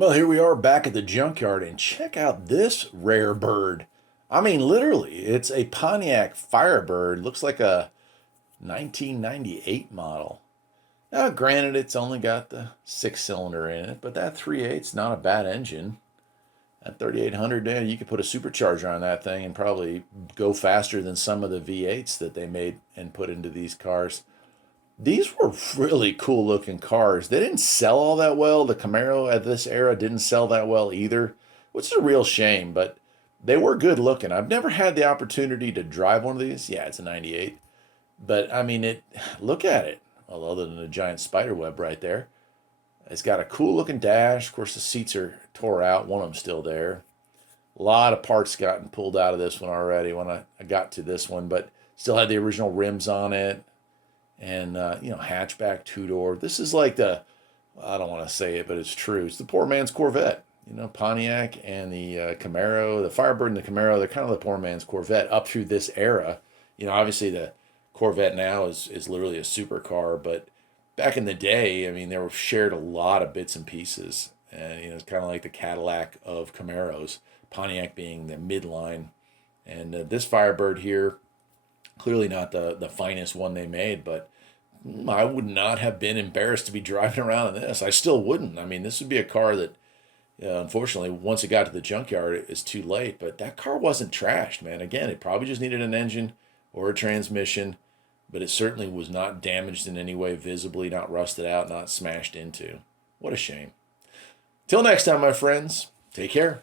Well, here we are back at the junkyard, and check out this rare bird. I mean, literally, it's a Pontiac Firebird. Looks like a 1998 model. Now, granted, it's only got the six-cylinder in it, but that 3.8's not a bad engine. At 3,800, yeah, you could put a supercharger on that thing and probably go faster than some of the V8s that they made and put into these cars. These were really cool looking cars. They didn't sell all that well. The Camaro at this era didn't sell that well either, which is a real shame, but they were good looking. I've never had the opportunity to drive one of these. Yeah, it's a 98. But I mean, look at it. Well, other than a giant spider web right there. It's got a cool looking dash. Of course, the seats are tore out. One of them's still there. A lot of parts gotten pulled out of this one already when I got to this one, but still had the original rims on it. And hatchback two door. This is like I don't want to say it, but it's true. It's the poor man's Corvette. Pontiac and the Camaro, the Firebird and the Camaro, they're kind of the poor man's Corvette up through this era. Obviously the Corvette now is literally a supercar, but back in the day, I mean, they were shared a lot of bits and pieces, and it's kind of like the Cadillac of Camaros. Pontiac being the midline, and this Firebird here, clearly not the finest one they made, but I would not have been embarrassed to be driving around in this. I still wouldn't. I mean, this would be a car that, unfortunately, once it got to the junkyard, it's too late. But that car wasn't trashed, man. Again, it probably just needed an engine or a transmission, but it certainly was not damaged in any way visibly, not rusted out, not smashed into. What a shame. Till next time, my friends, take care.